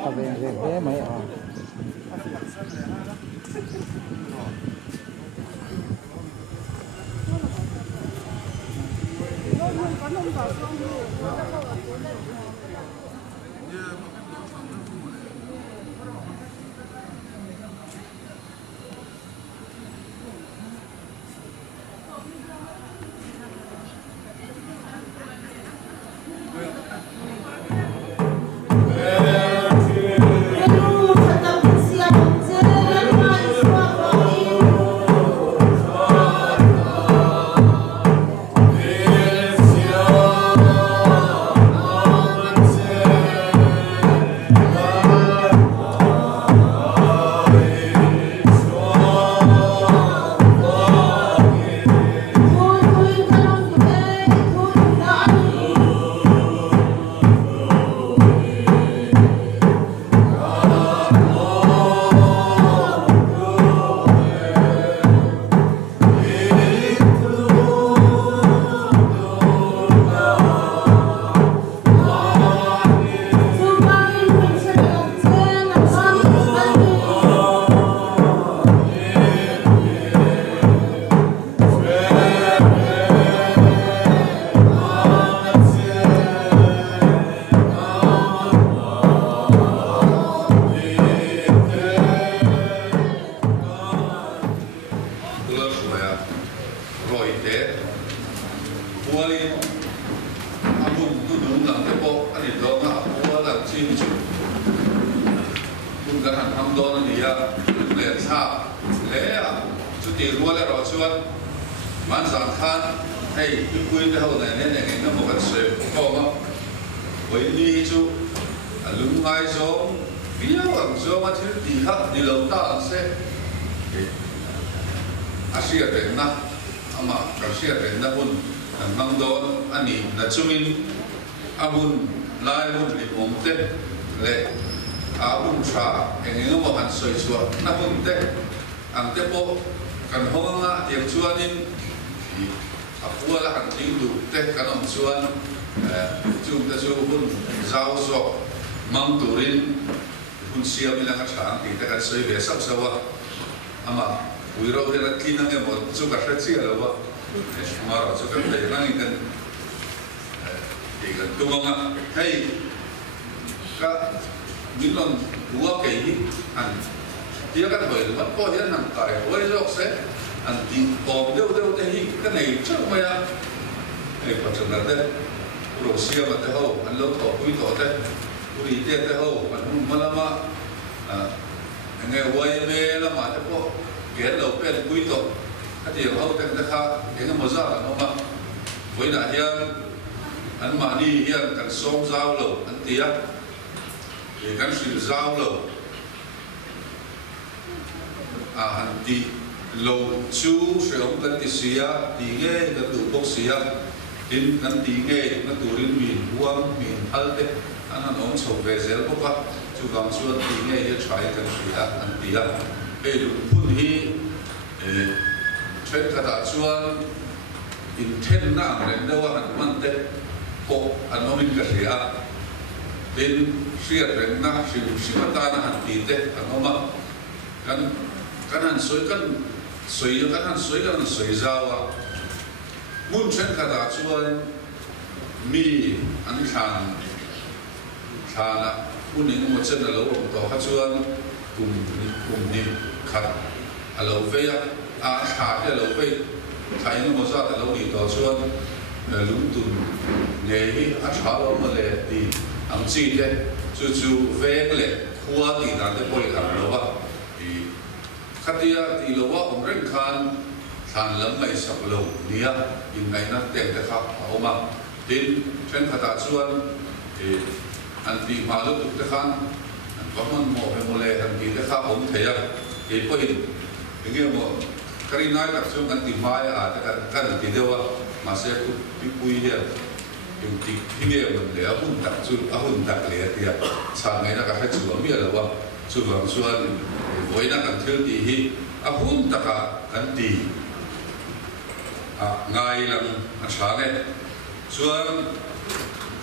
เอาไปเรื่อยๆไหมอ๋อ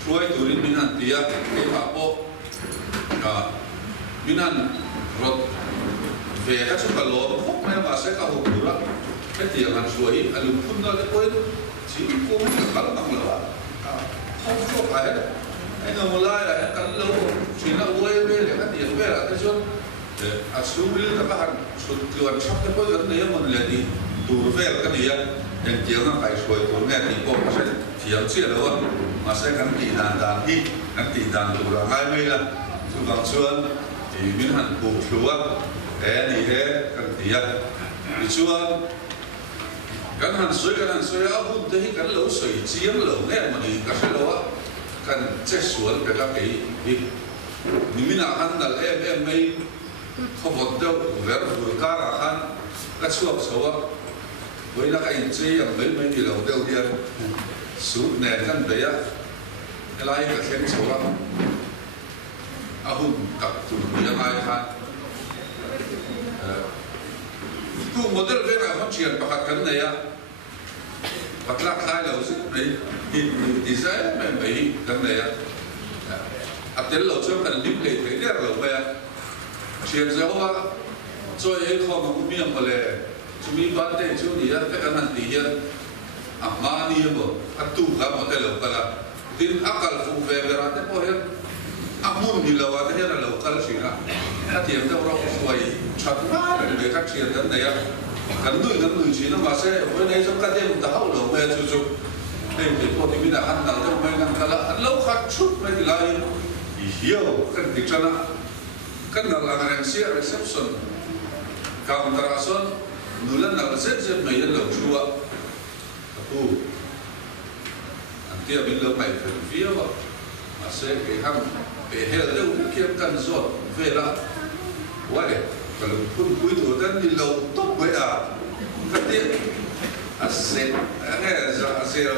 ช่วยตุรินมินันเตียเก็บอาโป minan rot về các số calo khóc mấy mà sẽ cao hụt đó cái tiền hàng suối alum phun nó cái quên chỉ có mấy cái cắn bằng lửa không có phải đấy anh ngồi lại là cắn lâu chỉ là uế về để cái tiền về là cái số số bill các bạn số tiền sắp cái quên cái này mình liền đi tủ về cái này những tiếng nó phải suối tủ nghe thì có sẽ tiếng chia đâu mà sẽ gắn tỷ đàn đi gắn tỷ đàn tủ là hai mươi là số vàng xuân thì miễn hạn cụ chúa cái này thế cần tiền thì chúa cái hàng suối áo hút thấy cái lỗ sấy chiếm lỗ nghe mà đi cái cái lỗ cần chết xuống cái việc mình nào ăn là em mấy không có đâu về vừa cá là ăn cái suốt số với là cái anh chị mấy cái lỗ đầu tiên sút nè thân đấy á cái lại cái khen số lắm áo hút cặp tụi mình ai ăn tu model về là phát triển và cái này á và lạc hai đầu sức đấy thì dễ mà mấy cái này á tiến lầu trước cần điểm để thấy được lầu về chuyện gì hoa rồi ấy không có miệng mà lệ chúng mình bán tiền chỗ gì á cái ăn gì á mà đi mà tu cả một cái lầu cả là tin akal phụ về về ra thế bao nhiêu amun đi lầu thế là lầu cả là gì đóถ้าเทียมกับเราสวยชัดมากเลยครับเชียร์กันเนี่ยกันด้วยชีน้ำมาเซ่วันนี้จงกันเที่ยวดาวหลงไปจุดๆเฮ้ยพวกที่มีแต่อันนั้นจะไม่กันกันละอันเราขัดชุดไม่ได้เลยเหี้ยวกันติดชนะกันนั่งหลังเรียนเสียรีเซพชันกาวตราสันนู่นนั่งเซ็ตไม่ยันหลงชัวกูอันที่บินลงไปเป็นฟิวมาเซ่ไปทำไปเฮลเดอร์เกี่ยวกันสดเวลาว่าเลยก็ลงทุนคุยตัวนั้นนี่เราต้องไปกันเนี่ยเสร็จเนี่ยเสร็จ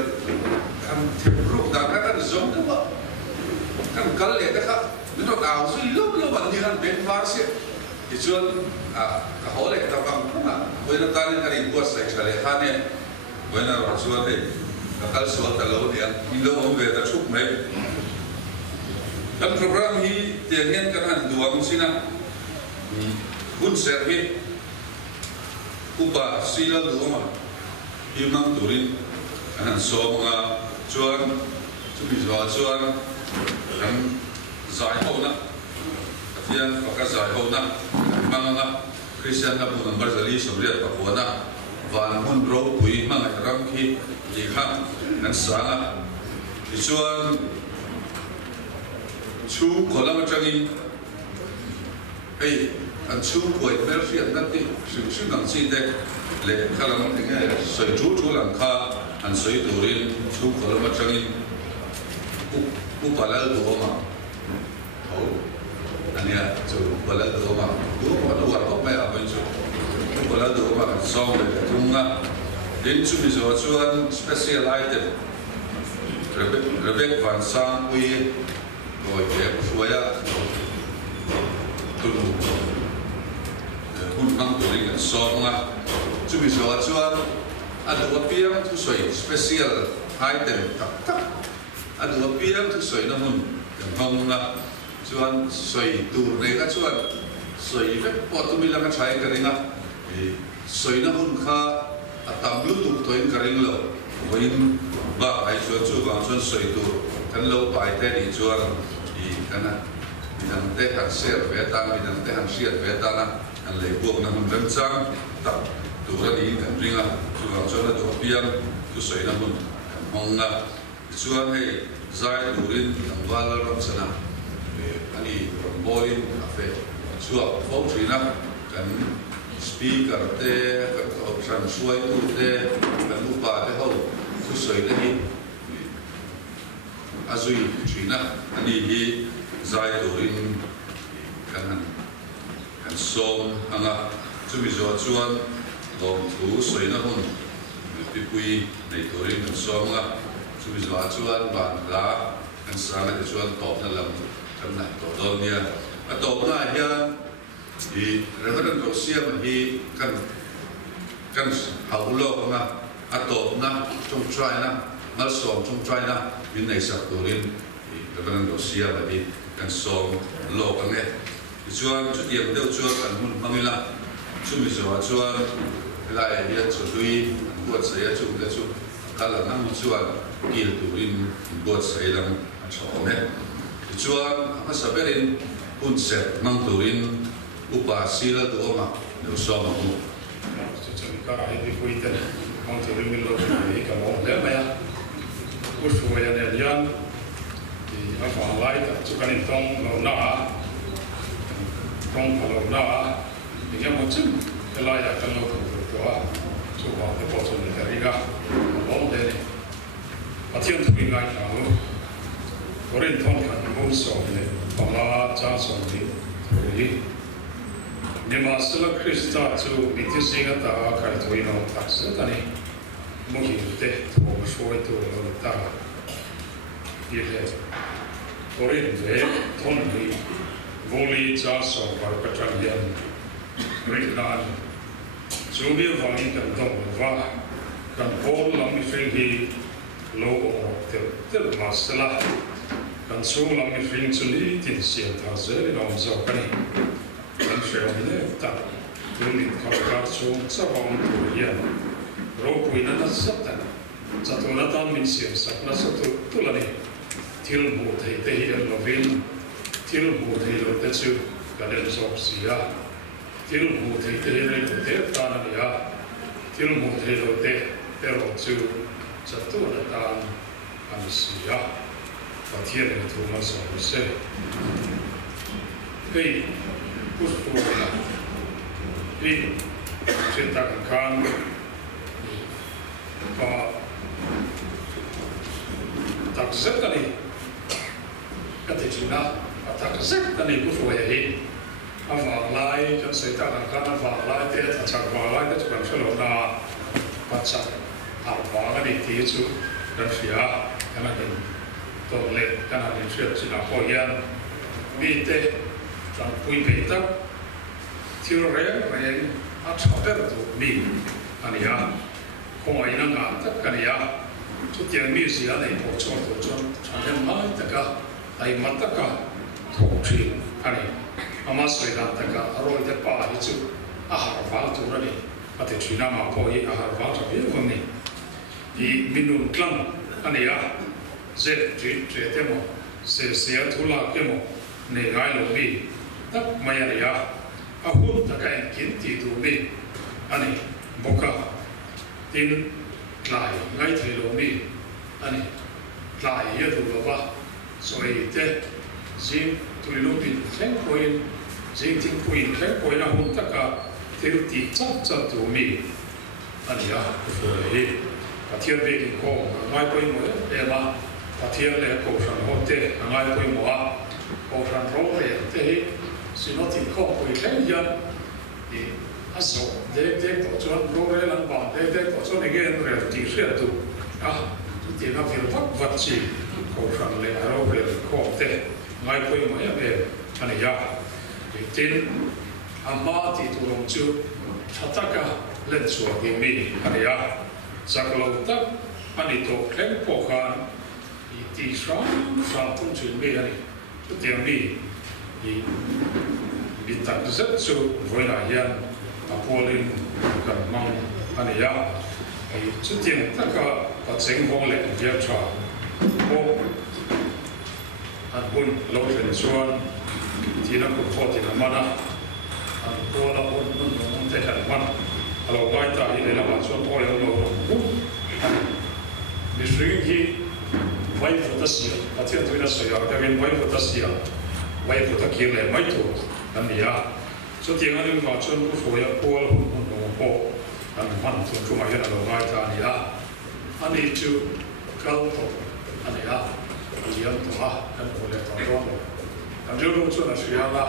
ทำเทปรูปดังนั้นก็ส่งได้ว่ากันเลยนะครับนี่เราเอาสุดลุ่มวันนี้กันเป็นวาระที่ชวนเขาเลยทำกันนะวันนั้นตอนนี้กันอีกว่าใส่เฉลี่ยท่านเนี่ยวันนั้นเราชวนเลยกันสวดตลอดเนี่ยมีเราเอาเวทชุบไหมdan program ini tiangnya kan dua musina pun servis ubah sila dua imam turin kan somga cuan cumi cuan dan zai hona tiang pakai zai hona mangga Christian na pun berzali sebelum pakuana van pun bro pui mangga ramki jika dan sangat cuan chú có làm cho gì, anh chú quậy béo phiền đất đi, sự năng xin đấy, lệ khá là một cái sợi chú làm khá, anh sợi đồ đi, chú có làm cho gì, cũng phải là đồ mà, anh nhá, chú phải là đồ mà, chú phải là đồ mà à bên chú, chú phải là đồ mà, xong rồi chúng ta đến chú bây giờ chú ăn special item, Rebecca Van Sang quy rồi để xuôi á, từ hôn mang tuổi đến son á, chú bây giờ chú ăn đồ biếng thu xuôi special item tắc ăn đồ biếng thu xuôi nó hôn hông á, chú ăn xuôi tủ này các chú ăn xuôi vết bọt tụi mình làm cái trái cái này á, xuôi nó hôn kha, tạm lúc tụi tôi cái này lâu, với ba hai chú còn xuôi xuôi tủ kan lâu bài thế thì chú ăn cái này mình đang hàng xe về ta mình đang hàng xe về ta là anh lấy buộc là mình đang sang tập tụ ra đi thành riêng à chú vào cho nó tụ biếng chú sấy nó mình mong là chú anh hay giải tụ lên thằng ba la rong sana anh đi boy cà phê chú học phóng trí na cái speaker thế cái học sản suy tụ thế cái lúc ba thế hậu chú sấy đấy azui trí na anh đi giải tụ lên kan som anga chumi zo chuan lom thu soi na hun pipui nei torin kan som nga chumi zo chuan ban la kan sang na chuan top na lam kan na to don nia a top na hian hi reverend rosia ma hi kan haulo nga a top na trong trai na mal som trong trai na bin nei sak torin reverend rosia ma hi kan som lo kan nge chuan chu tiang deuh chuan kan hmun hmangila chumi zawa chuan lai hian chutui buat saya chu le chu kala nang chuan kil turin buat saya lam chome chuan anga saberin hun set mang turin upa sila tu ma lo so ma mu chu ka ai bi kuiten mang turin min lo ni ka mo le ma ya ku su ya ne yan di ma fa lai ta chu kan tong lo na tong lo na ni ya mo chu ka lai ya kan lo to a chu wa te po chu ni ka ri ga mo de ni a tian tu ngai na lo korin tong kan mo so ne pa ma cha so ni ri Nema sila Krista tu itu singa ta kar tu ino tak setani mungkin te tu shoi tu ta ile korin le ton ni voli cha so par patalian ritnan Subi vangi kan dong va kan pol lam fi lo te masala kan su lam fi chuli tin sia ta zeri lam zo kan kan share ni ta tuli ka so sa bang tu ya ro puina na sata sa tu na tan min sia sa na sa tu la ni til mu thei te hi lo vin til mu thei lo te chu ka le so sia til mu thei te re te ta na ya til mu thei lo te ro chu sa tu na tan an sia pa thiên là tu ma so se cái cút tu là cái trên ta kan và ta rất là đi cái thế chính là ta rất là đi cút tu vậy và lại cho sẽ ta kan và lại thế ta chắc và lại thế chúng ta sẽ là bắt chắc và cái đi thì chú rất là cái này tổ lệ cái này chuyện chỉ là hội yên vì thế trong quy định đó thiếu rèn áp sáu cái tổ mi anh ya không ai năng ngã tất cả ya chút tiền mi gì này tổ cho cho thêm mai tất cả ai mất tất cả tổ chức anh ama soi ra tất cả rồi tất cả hết chú hàng vàng tổ ra đi có thể chỉ nằm ở coi hàng vàng cho biết không nhỉ thì mình luôn căng anh ya dễ chế thế mà sẽ thu lại cái mà này ngay lâu đi tất mấy anh ya hôn tất cả anh kiến thì đủ đi anh bốc cả tin lại ngay thời lâu đi anh lại giờ đủ rồi ba rồi thế riêng tụi lúc đi khen quên riêng tiếng quên khen quên là hôn tất cả thì lúc đi chắc đủ đi anh ya rồi và thiên về thì có ngay quên mới để mà ta thiên lệ cổ phần hôn tệ ngay quên mua cổ phần rau về thế xin nó thì không quên khen dân thì áp dụng để tổ chức rau về làm bản để tổ chức này cái người chỉ sẽ tu thì nó phải bắt vật gì cổ phần lệ rau về không tệ ngay quên mới về anh ya thì tin amma thì tu long chu chặt cả lên xuống thì mình anh ya chắc lâu tắc anh tổ khen cổ khan thì sáng tung chuyện về này chút tiền đi thì bị tắc rất sâu với lại dân và po lên cần mong anh ya thì chút tiền tất cả các chính phủ lệ việc cho bộ anh quân lâu chuyện xuân thì nó cũng có thì làm mana anh po là quân không thể làm mana kalau ngay ta ini là xuân po là lâu đi suy nghĩ vay phụ tất nhiên, các thiên tôi đã sử dụng cái vay phụ tất nhiên, vay phụ tất nhiên là mấy tuổi, anh đi à, số tiền anh vào chân của phụ ya po là một po, anh hoàn toàn không ai là ngoài ta đi à, anh đi chú cao tổ, anh đi à, đi ăn tổ à, anh phụ lệ tổ đó, anh chú lúc cho là sử dụng là,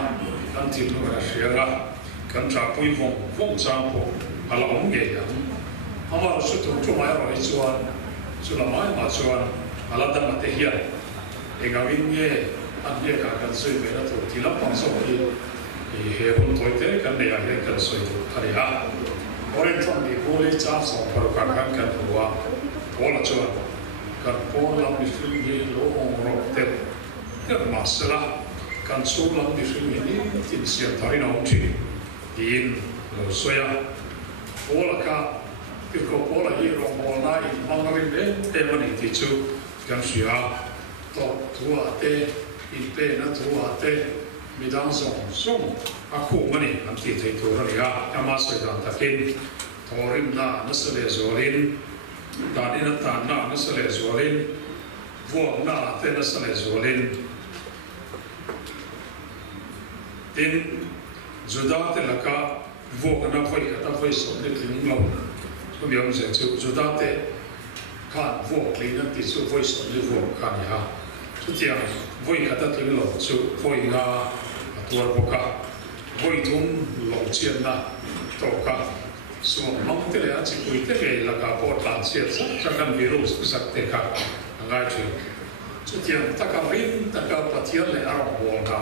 anh tìm lúc là sử dụng là, anh trả quỹ vòng trang po, anh là ông nghề anh, anh mà số tiền cho mai rồi chú anh, chú là mai mà chú anh alada matehia engawin ye anje ka kan soi be na to tilap pang so ki he hon toite kan ne ya he kan soi to khari ha oren thon ni pole cha so par ka kan huwa pola cho kan pola mi fil ye lo on ro te masala kan su lam di sui ni tin siam thari na om chi in lo soya ola ka ko ola hi ro mo na in mangari be te mani ti chu kan sia to tua te in pe na tua te mi dang song a ku mani am ti te tu ra ya ama so dan ta kin thorim na na se le zorin ta ni na ta na se le zorin vuông na te na se le zorin tin juda te la ka vuông na voi ka ta voi so ne king lo so mi om se chu juda te kan vuông clean na ti su voi so ne vuông kan ya chu tia voi ka ta king lo chu voi na tua boka voi tum lo chian na to ka so mong te le a chi kui te le la ka po tan sia sa kan virus ku sak te ka ngai chu tia ta ka rin ta ka pathian le a ro bo ka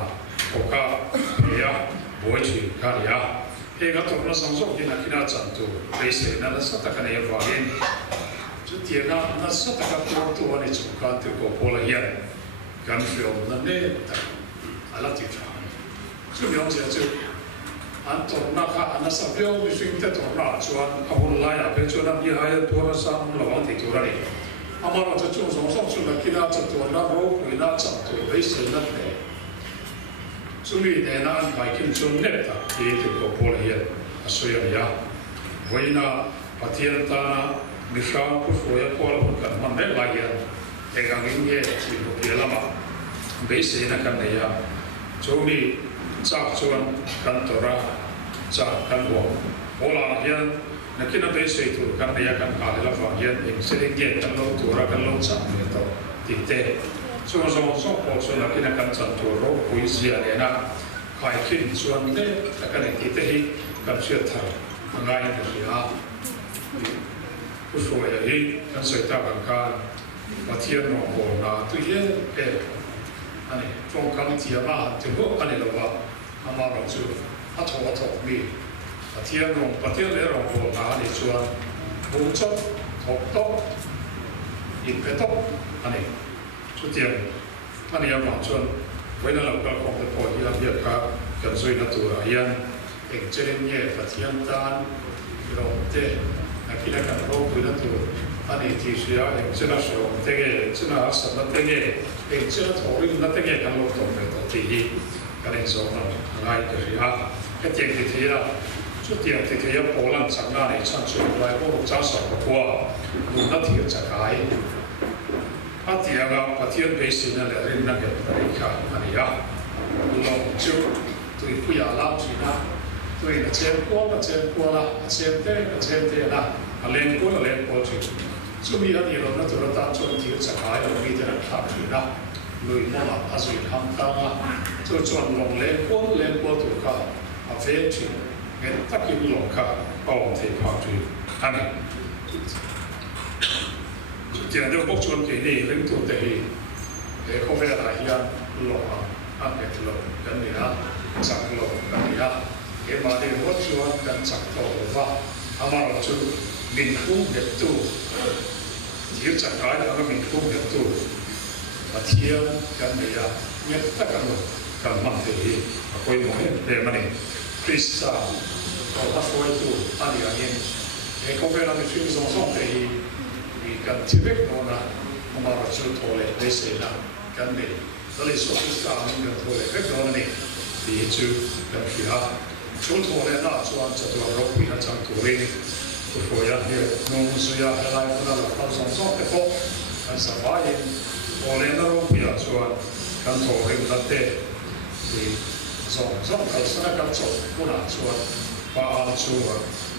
oka ya boy chi ka ya e ga to na sang so ki na kina chan tu pe se na sa ta ka ne va gen chu tia na sa ta ka po tu ani chu ka te ko po la ya kan fio na ne ta ala ti cha chu mi ong se chu an to na ka ana sa bio mi swing te to na chuan a hol la ya pe chu na bi ha ya to na sa lo wa ti tu ra ni amara cha chu so so na kina cha to na ro ku na cha to pe se na ne sumi ne na an bai kin chun ne ta ti te ko po la ya a so ya ya voina pathian ta na mi sha ku so ya ko la kan man ne la ya e ga ngin ye chi ko ki la ma be se na kan ne ya sumi cha chuan kan to ra cha kan wo ola hian na kina be se tu kan ne ya kan ka la fa hian eng se le ge kan lo tu ra kan lo cha ne to ti te so ko so na kina kan cha tu ro pui sia ne na kai kin chuan ne ta kan ti te hi kan sia tha ngai ne ya ku so ya hi kan se ta kan ka pathian no ko na tu ye e ani trong kan ti ma tu ho ani lo ba ama ro chu a tho mi pathian le ro ko na ni chuan bu chot thok to in pe to ani chu tiang ani ya ma chuan với nó làm các công việc hội làm việc khác cần suy là tu ra yên để cho nên nhẹ pathian tan rồi thế là khi là cần đâu với nó tu anh ấy thì suy ra để cho nó sống thế cái cho nó sống nó thế cái để cho nó thổi nó thế cái cần lâu tổng về tổ thì cái này sống nó ngay cái gì á cái tiền thì thế là chút tiền thì thế là bộ lần sáng nay sản xuất lại bộ giáo sản của qua luôn nó thiệt chặt cái Atiaga pathian base na le rin na ke tarikha ania lo chu tui puya la china tui na chen ko la chen te la alen ko chu chu mi ani lo na tu ra ta chu ti cha kai lo mi te na kha china lui mo la azui ham ta ma chu chuan long le ko tu ka a ve chu ngen takin lo ka pao te pha chu ani giờ nếu bốc chuột cái này lính thủ thì không phải là hiện lộ ăn cái lộ cái này á chặt lộ cái này á cái mà để bốc chuột cái chặt lộ và ama là chú mình không biết tu chỉ chặt cái là mình không biết tu và thiên cái này á nhất tất cả lộ cái mà thì quay mỗi để mà này Krista có bắt phôi tu anh đi anh cái không phải là mình suy nghĩ song thì kan tibek no na amara chu thole de se na kan ne dali so sa min kan thole ke no ne ti chu kan fia chu thole na chuan cha tu ro pi na chang tu rin ku fo ya he no su ya la na la pa song so te po kan sa ba yin ole na ro pi ya chuan kan tho rin ta te ti so ka sa kan cho ku na chuan pa a chu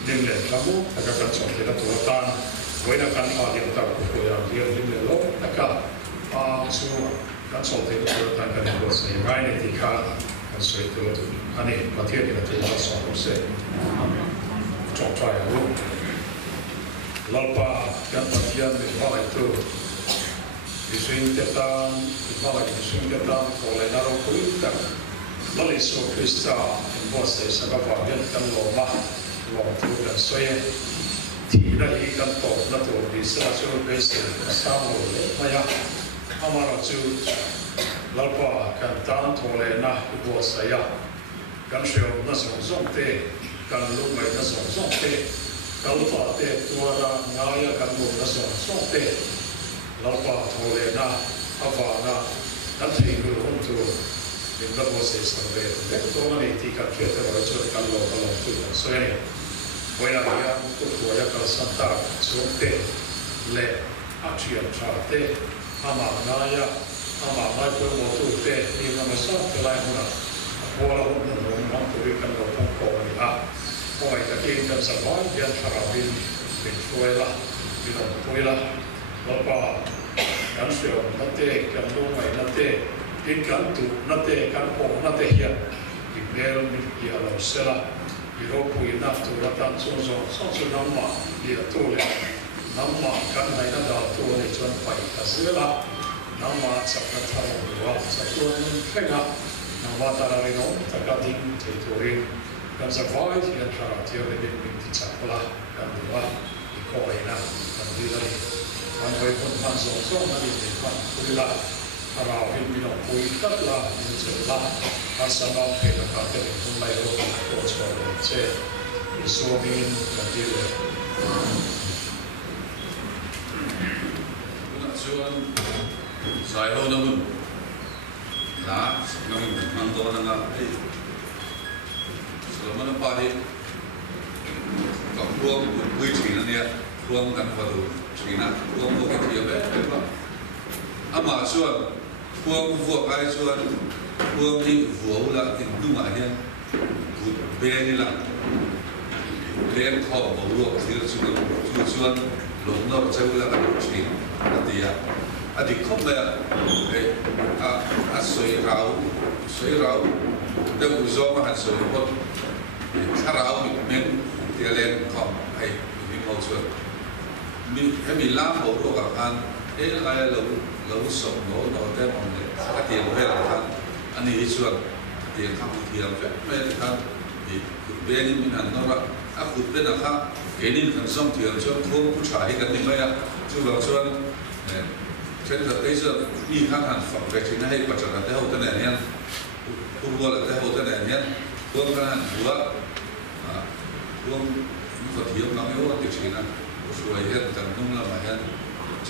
lim le ka mu ta ka kan cho ke ta tu ta với là căn họ hiện tại của hiện những người lốp tất cả số các số tiền của ta cần được xây ngay này thì khá cần xây từ anh ấy có thể là từ đó số cũng sẽ chọn trai luôn lâu ba các bạn hiện thì họ lại từ đi xuyên tiếp ta họ lại đi xuyên tiếp ta có lại nó đâu cũng được đó là số Krista họ sẽ các bạn hiện cần lộ ba lộ từ cần xây thì là ý căn tổ là tổ bị sa cho bế sự sao rồi mà ya ama là chú lalpa kan tan thole na ibo saya kan sheo na song te kan lu mai na song te kalfa te tuara ngaya kan lu na song te lalpa thole na avana kan thei lu hum tu in the process of the to mani ti ka ke te ro chu kan lo tu so yani oya ya ku ya ka santa song te le achian cha te ama ngaya ama mai ko mo tu te ni na ma sa te lai huna bola hum no ma tu kan lo pon ko ni ha oi ta ke kan sa vai ya chara bin fuela bin fuela lalpa kan sheo na te kan lu mai na te in kan tu na te kan po na te hia i mel mi i ala sela i ropu i naftu la tan so namma i atole namma kan nai na da tu ni chon pai ka sela namma sakna thao wa sakon khenga namma tarari no takating te torin kan sa vai hi an thara tio le bin bin ti chapla kan wa i ko ina kan di la kan vai pon pan so na ni pan kulila harau hin minok pui kat la min chela asama pe la ka te kun lai ro ko cho le che so min ka di le na chuan sai ho na mun na ngam mang do na nga ai so man pa hi ka ruam pui chi na nia ruam kan fa du chi na ruam ko ke ti be ba ama chuan puang vuo kai chuan puang ni vuo la in du ma hian gut be ni la len kho bo ro thil chuan long no cheu la kan chi atia adi khom ba a soi rau de u zo ma han soi bo tharau mi men ti len kho ai mi mo chuan mi lam bo ro ka an lai lâu sống nó cái mong này cái tiền về là thằng anh ấy chuột tiền không tiền về về thằng thì bên mình ăn nó là áp dụng bên là khác cái này thằng xong tiền cho không có trả cái gì vậy chứ vào chuột trên thực tế giờ đi khác hẳn phẩm về chính hay và trở thành cái hậu thân này nha không qua là cái hậu thân này nha không cái hẳn búa không vật thiếu nó yếu điều chỉ là rồi hết tận không là mà hết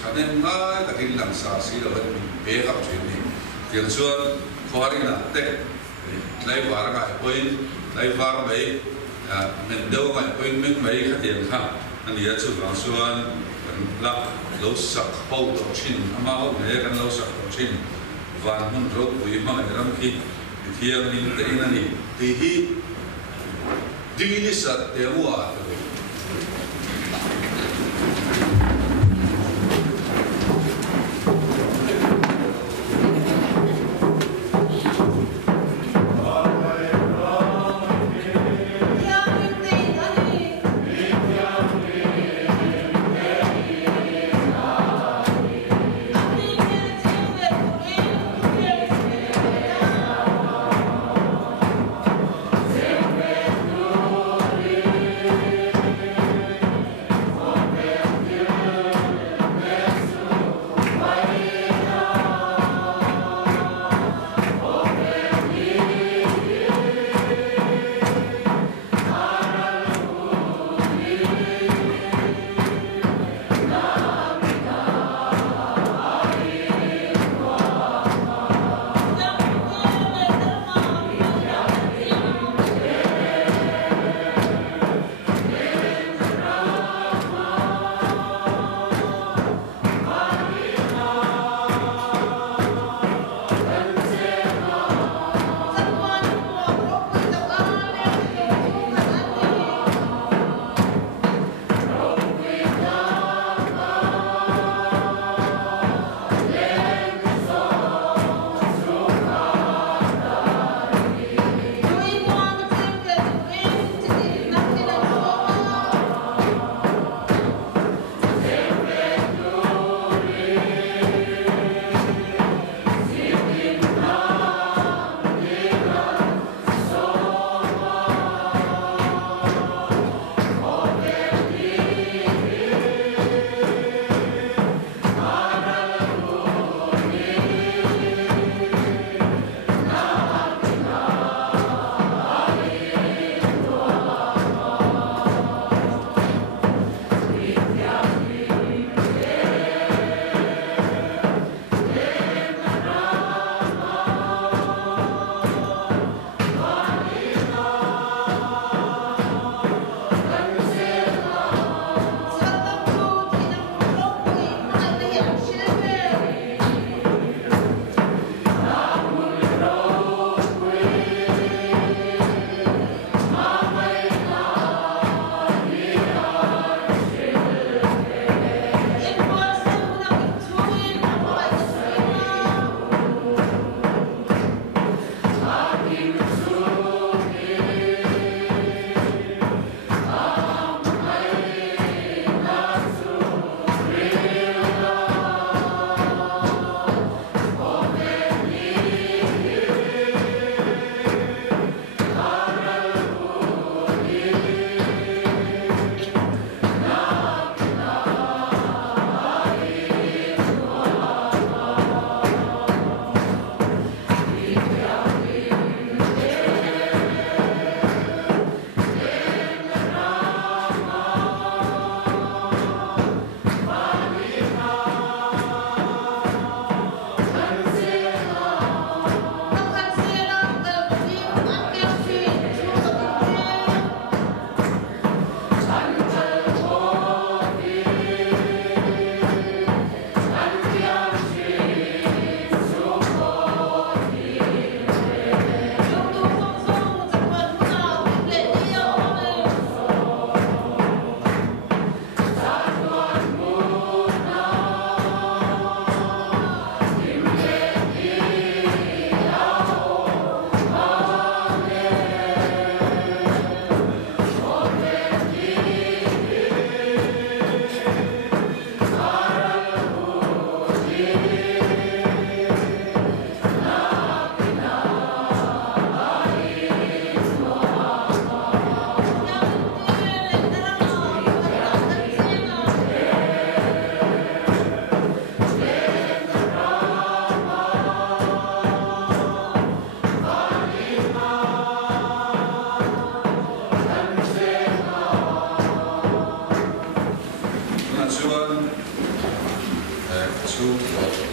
cho nên ngay cả cái làm sao xí là vẫn bé gặp chuyện này tiền xuân khó đi là tệ lấy vợ lại quên lấy vợ mấy mình đâu mà quên mấy cái tiền khác anh ấy chụp vào xuân là lâu sắc hậu đầu chín mà hậu này cái lâu sắc đầu chín và mình rốt vì mà người làm khi thiêng nên cái này thì đi sát theo à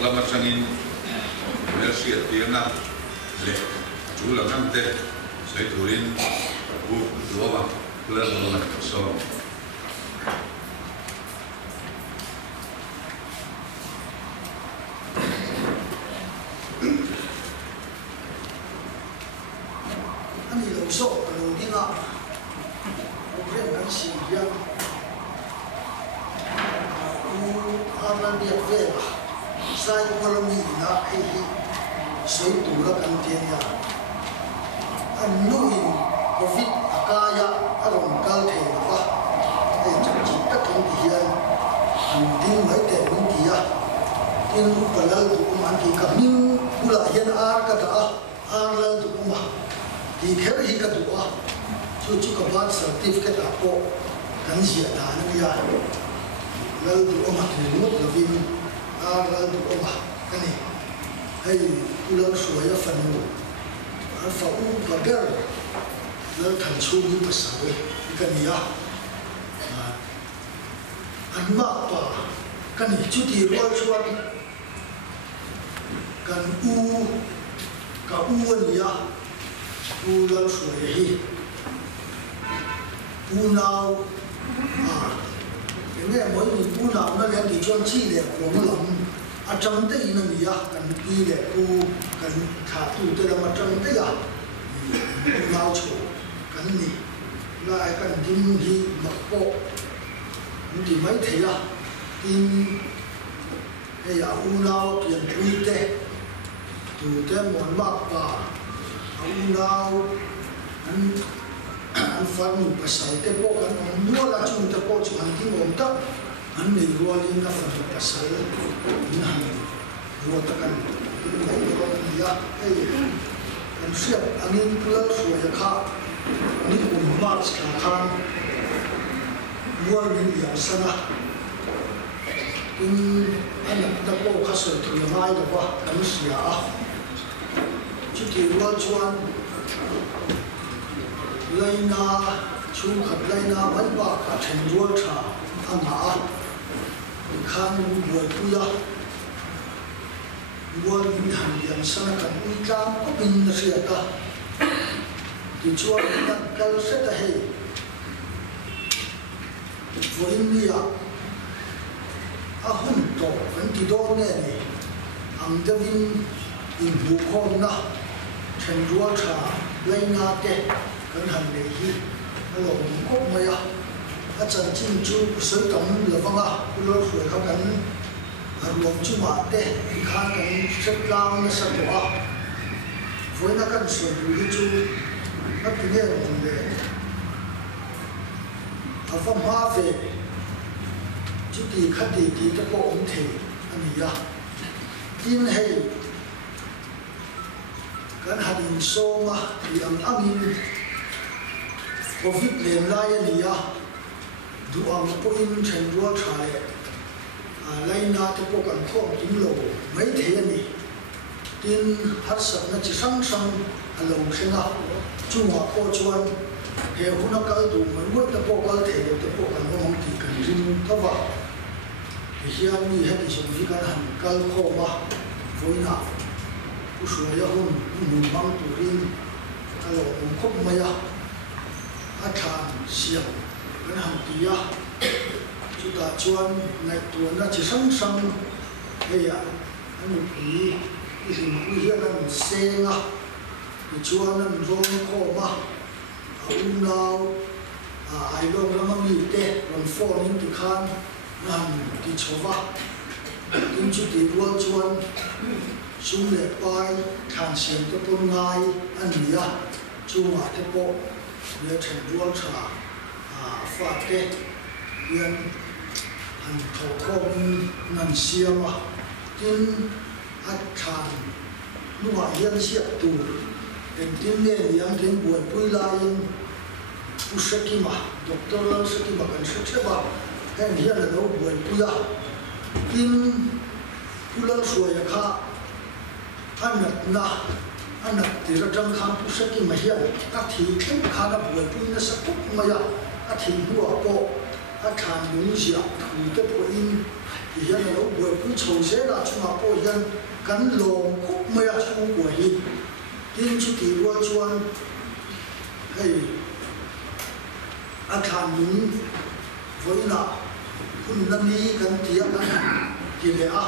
lama changin Mercy at Piana le chula ngante sai turin bu duwa kula duwa so ani lo so lo dinga o ren kan si ya ana dia vela sai ko mi na ai sei tu la kan tian ya anu in covid akaya aron kal the ba ai chi ta kan hian an din mai te mun dia tin palal tu man ki kamin pula hian ar ka ta ar la tu ma di kher hi ka tu a chu chu ka ba certificate a ko kan sia da na ya la tu ma ni mo la vin ar la tu ma kan ni hay ulang suaya fanu alfa bagar la kan chuli pasawe ikania anma pa kan chuti rol chuan kan ka ania ulang suaya hi unau ene moi ni unau na le di chuan chi le ko lam a chang te in ni ya kan pi le ku kan tha tu te la ma chang te ya lao chu kan ni la kan dim hi ma po ni mai the ya tin e ya u lao pian pui te tu te mon ma pa u lao an fa nu pa sai te po kan nu la chung te po chu an ti mon ta an nei rualin na fa pa sai na ruwa ta kan nei ro ya ei an sia anin pula so ya kha ni march ka khan rualin ya sana in an ta po kha so tu mai da ba kan sia a chu ti rual chuan laina chu khat laina mai ba ka chen rual tha ama khan buat puya buat minhan yang sana kan ikam opin nasiata dijual dengan kalau saya he for India ahun to nanti done ni ang devin in bukom na cendual cha laina te kan han lehi alo kok maya acan chin chu soi tam le wanga ulo khoi kha kan arlom chu ma te khan kan set lam na sa to a voina kan so du chu a tine ron le a fa ma ve chu ti khati ti te ko om the ani ya tin hei kan hadin so ma yang amin covid le lai ani ya duang po in chen rual thai laina te po kan khom tim lo mai the ni tin har sak na chi sang sang alo khenga chunga ko chuan he huna kal du mai wo te po kal the te po kan hom ti kan rin ta wa hian ni he ti som hi kan han kal kho ma voina usu ya hum mun bang tu rin alo khop maya a than siam kan ham tia chuta chuan nai tu na chi sang sang heya anu pi isin ku hian an senga ni chuan an rong kho ma a unau ai long lama mi te ron phone in ti khan nan ti chowa tin chu ti rual chuan sum le pai khan siam te pon ngai an nia chuma te po le chen rual cha fa te yan an tho kom nan siama tin at khan nuwa yan siap tu en tin ne yang tin buat pui lain usakima doktor lang sakima kan sakeba hen hian lo buat puya tin pulang suaya kha anak tira jang khan usakima hian ka thi khem khana buat pui na sakuk maya a thi bua po a khan nu sia thu te po in hiền là lúc buổi cứ chầu dễ là chung học bộ hiền cắn lồng khúc mây chung của hiền tin chú kỳ qua chuan hay ăn thàn những với nạ hun năn đi cắn tía cắn kỳ lệ á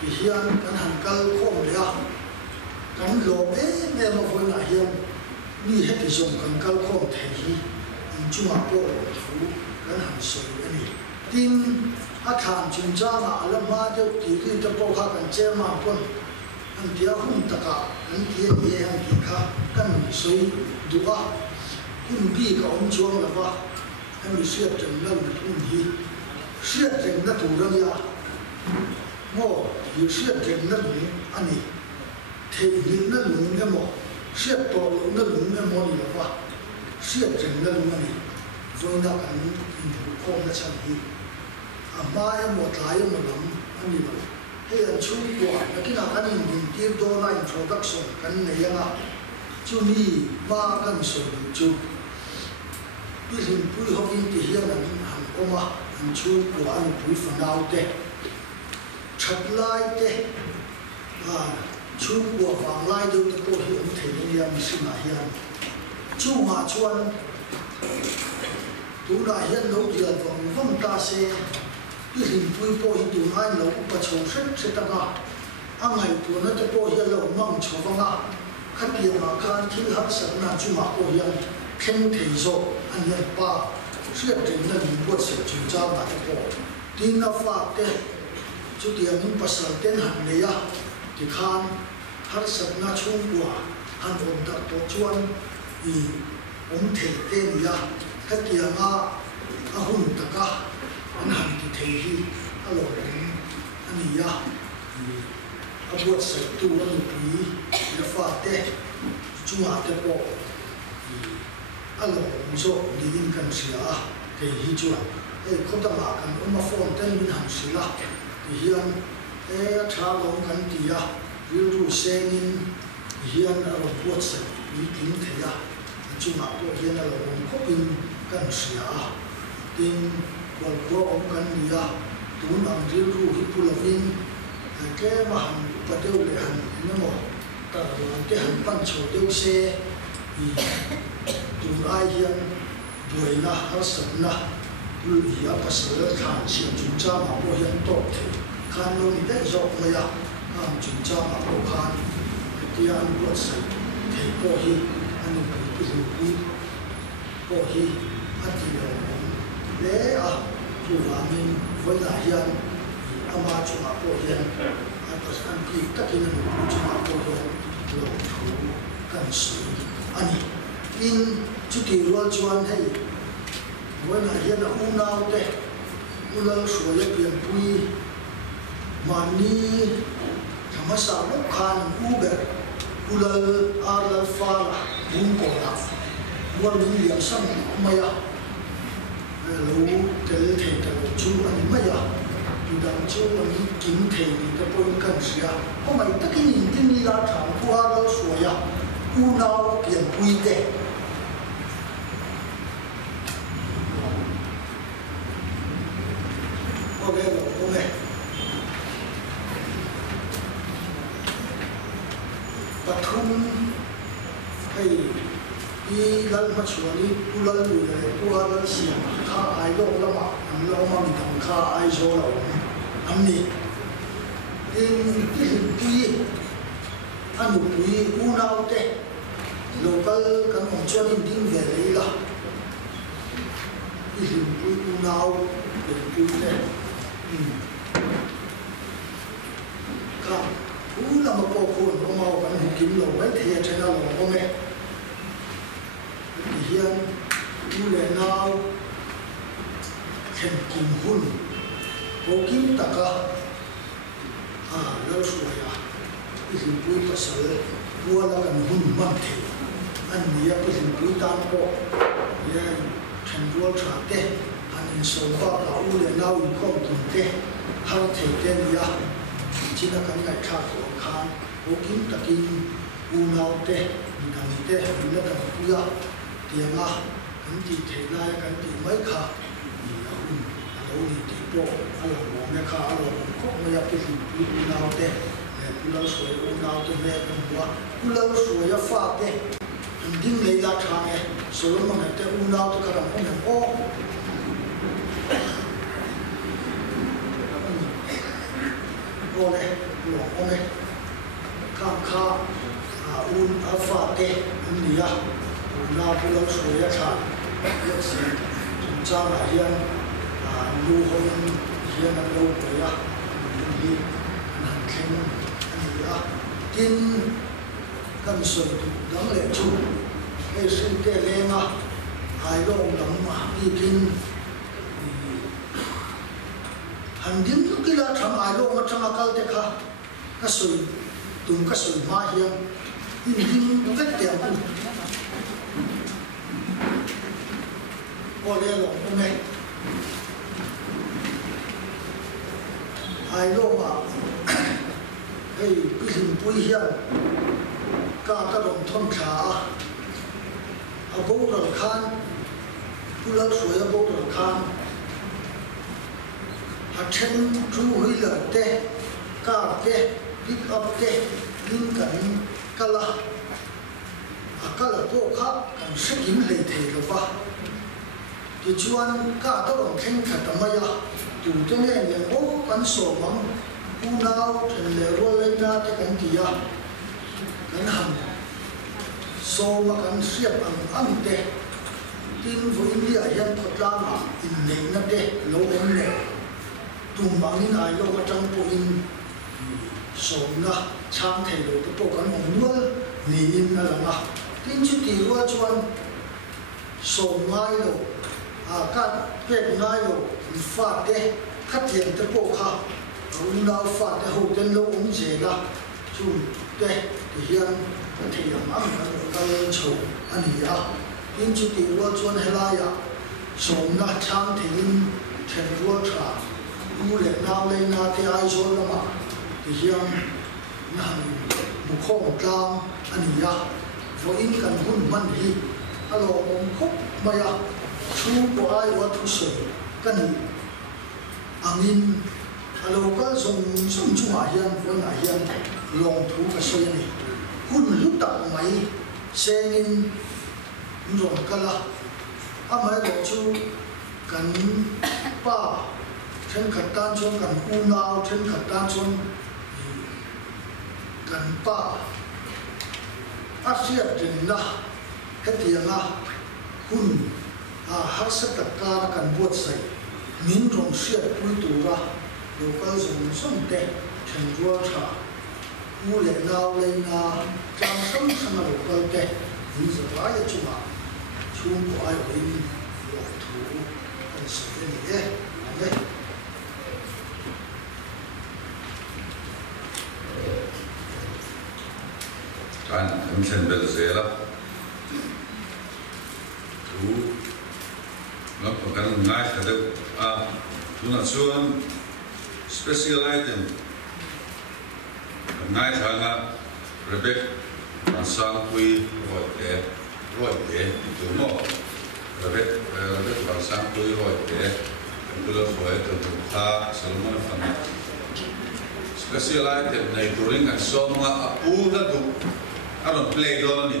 thì hiền cắn hàng cal khom lệ á cắn lồng ấy nghe mà với nạ hiền như hết thì dùng cắn cal khom thấy chung học bộ thủ cắn hàng sợi này tin thàn chúng ta mà làm mà cho kỳ đi tập bộ khác cần chơi mà quân anh kia hun tất cả anh kia nghe anh kia khác cần suy đua hun bi cả ông chuông là va anh bị siết chân lên hun hi siết chân nó thủ ra ya ngô yêu siết chân nó đúng anh ấy thì nhìn nó đúng cái mỏ siết to nó đúng cái mỏ gì là va siết chân nó đúng anh ấy rồi nó anh không nó chẳng hi mai một lại một lắm anh đi đâu hay là chú quả là cái nào anh nhìn tiền đô la introduction cái này à chú mi ba cái số chú bây giờ bùi học viên thì hiện là hàng ôm à anh chú quả anh bùi phần nào thế chặt lại thế chú quả vàng lại đâu thì có hiện thể như là mình xin lại hiện chú mà chuan tú đại hiện đâu thì là vòng ta sẽ cái hình vui bồi tụi hai lâu và chầu rất sẽ tăng à anh ngày tụi nóจะbồi hiện lâu mong chầu vang à khách kia mà can thi hấp dẫn là chú mà bồi hiện khen thể rồi anh hiện ba sẽ đến là những cuộc sẽ chuyển giao màจะbồi tin nó phát thế chú tiền những bác sĩ tên hàng này à thì khan hấp dẫn là chung quả anh ổn đặt tổ chuan thì ổn thể tên à khách kia mà hun tất cả anh hành thì thấy hi alo anh ya thì abuat sai tu anh bị là phát thế chúng ta thế bộ thì alo số đi in cần sửa thì hi chuan cái không ta mà cần ông mà phone tên mình hành sửa thì hiện cái trả lòng cần thì ya ví dụ xe in hiện alo abuat sai đi kín thế ya chúng ta bộ hiện alo không pin cần sửa tin còn có ông cần gì à tụi nó riêng ru hít tu là vin cái mà hành bắt đầu để hành nó một cái hành ban chỗ tiêu xe thì tụi ai hiện đuổi na hết sẵn na lưu ý à bắt sửa khăn chuyện chúng ta mà có hiện tốt thì khăn luôn đấy rộng mày à chúng ta mà có khăn thì anh bắt sửa thì có hi anh bị cái gì có hi anh thì để à chú là mình với là hiện ama chú mà có hiện anh có anh bị tất nhiên là chú mà có hiện lâu thủ cần sự anh in chú kỳ luôn chú anh hay với là hiện là u nào thế u lâu sửa lại biển bùi mà ni thằng mà sao lúc khan Uber u lâu Alpha là bún cổ là muốn mình liền sang mày à lâu cái thể cái chú anh mấy à thì đang chú anh kiếm thể thì cái bôi cần gì à có mấy tất cái nhìn cái đi ra thẳng qua đó sủa à u nào biển bùi thế ok ok bắt thung hay đi lần mà xuống đi u lần rồi u lần xí khá ai đâu lắm mà anh lâu mà mình thằng khá ai rồi đâu anh đi cái gì anh một quý u nào thế lâu cái ông cho nên đi về đấy là cái gì u nào để quý thế cả u là một bộ phận của màu vẫn hình kiếm lâu ấy thì trên là lâu không nghe hiện u lệ nào khen kim hun bộ kim tất cả lâu rồi à cái gì bùi bát sợi bùa là cái hun mang thế anh nhớ cái gì bùi tan bộ nhớ thành ruột trả thế anh sống bao cả u lệ nào cũng không kim thế hàng thế thế nhớ chỉ là cái ngày khác của khan bộ kim tất kim u nào thế mình làm thế mình là cái bùa tiếng à cái gì thế này cái gì mấy khác thì là hun ni ti po ala mo me kha alo ko me ya ti ni na te ku lo so o na te me kan wa ku lo so ya fa te ding le la thang e so lo ma te u na to ka ra ko me o ole lo ome kam kha un afa te nia na pu lo so ya cha ya si cha ma hian lu hon hian lo ko ya ni nan khen nia tin kan so tu dang le chu e sin te le ma ai lo dang ma ni tin han dim tu kila tham ai lo ma chama kal te kha ka sui tum ka sui ma hiam in dim vet te ku ole lo me ai lo ma ei pi pui hiam ka dom thon kha a bo ro khan tu lo sui a bo ro khan a chen thu hui la te ka te pick up te nin kan kala a kala ko kha kan sekin le the lo ba ti chuan ka to rong khen khat ma ya tu te ne ne o kan so mang u nau then le ro le na te kan ti ya kan ham so ma kan siap ang te tin vo india hian thotla ma in nei na te lo om ne tum bangin ai lo matang po in so na chang thei lo te po kan om nual ni in na langa tin chu ti ro chuan so ngai lo a ka pe ngai lo fa te khat yen te po kha u na fa te ho ten lo om je la chu te hian ka thei am ka le chu ani ya tin chu ti ro chuan hela ya so na chang thei in then ro tha u le na le na te ai zo la ma ti hiam na mu khong tlang ani ya vo in kan hun man hi alo om khop ma ya chu ko ai wa thu so kan angin alo ka song song chu ma hian vo na hian long thu ka so ni hun lu ta mai sengin rong kala amai lo chu kan pa chen khat tan chuan kan u nau chen khat tan chuan kan pa a siap tin na hetianga hun a har sa tak ka kan buat sai min rong siap pui tu ra local zone som te chen ruwa tha u le nau le na chang sam sam local te ni za ra ya chuma chung ko ai in lo thu kan se ni e kan chen bel zela tu no kan ngai ta de tu na chuan special item ngai thanga rebek sang pui roi te tu mo rebek sang pui roi te tu lo foi tu kha salman fan special item nei turing an songa apura du aron play dona ni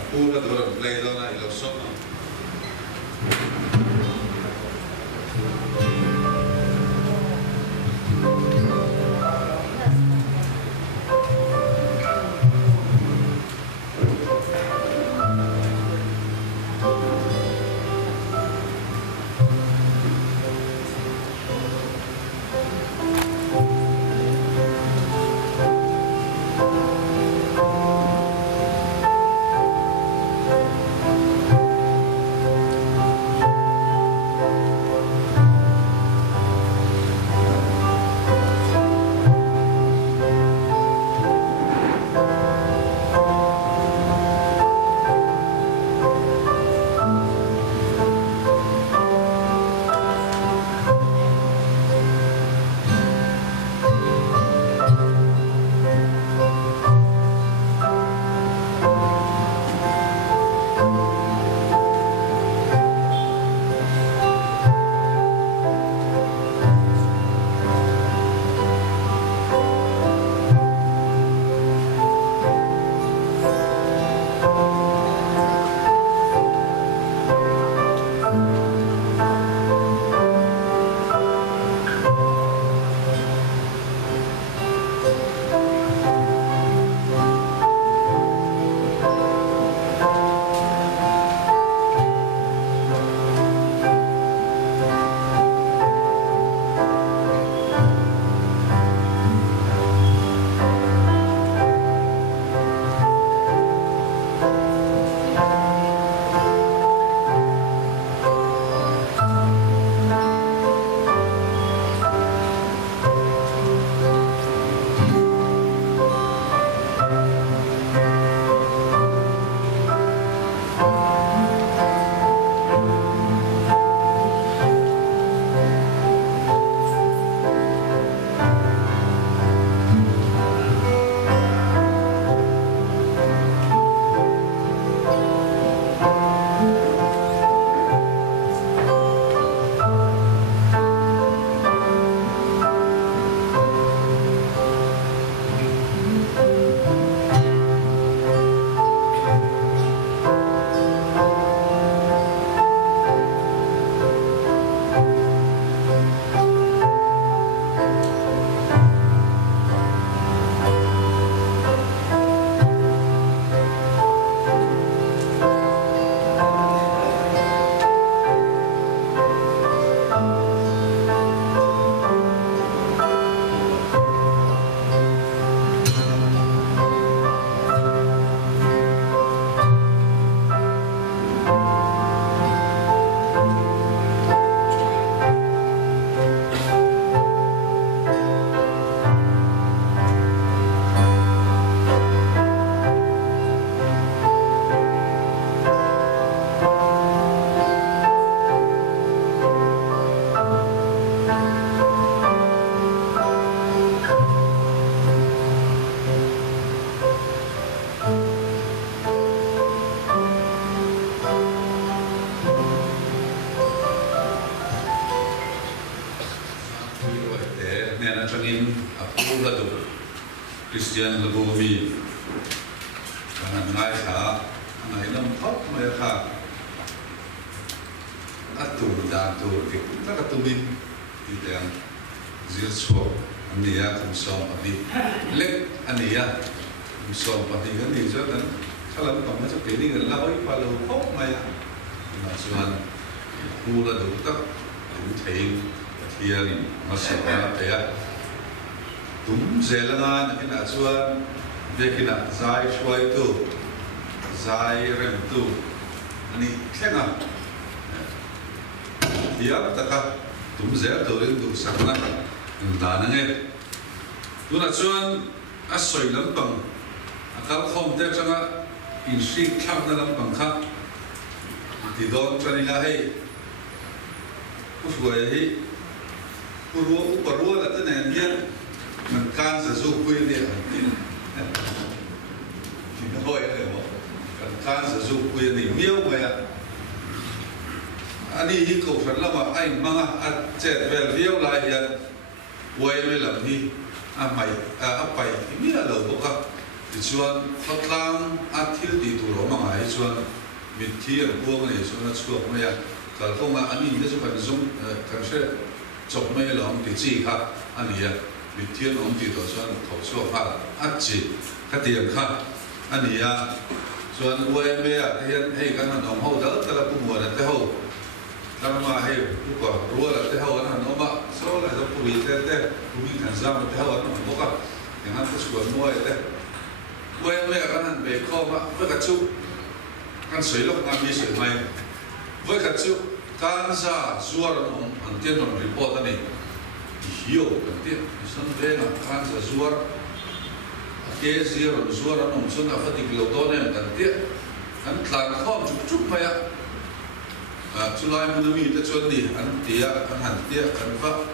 apura du aron play dona ilo songa trangin apu la do Christian la bo mi kan ngai tha ngai nam thop mai kha atu da tu ke ta tu min ti tang zir so ania kum som abi lek ania kum som abi kan ni jo kan khalam pa ma cho ke ni la oi pa lo hop mai ma chuan pu la do ta tu thein thiang ma sa na te ya tum zelanga na kina chuan dekina zai shwai tu zai rem tu ani thenga hiam taka tum zel to rin tu sakna da na nge tu na chuan a soi lam pang akal khom te changa in shi thak na lam pang kha ti don chani la hei ku fuai hi ku ru la ta nen hian man kan sa zu pui ne tin ti hoi le mo kan sa zu pui ne miau mai ani hi ko san lama ai manga a chet vel viau lai hian wai me lam hi a mai a pai mi a lo boka ti chuan hotlang a thil ti tu ro manga hi chuan mit thi an buang nei chuan a chuak mai a kal konga ani te chu kan zum kan se chok mai lom ti chi kha ani a mit thi an om ti to chuan tho chuak ha a chi ka tiang kha ani a chuan wai me a hian hei kan an om ho dal ta la pu mo na te ho Karma hei buka ruwa la te hawa na noma so la da puri te puri kan zama te hawa na boka yang han tu mua te wei me kan han be kho ma ve ka chu kan soi lok ngam mi soi mai ve ka chu kan sa zuar on an tian on report ani hiyo kan tian san ve na kan sa zuar ke zero zuar on sun a fati kilotone kan tian kan tlan khom chuk mai Julai munami ta chuan ni an tia an han tia an va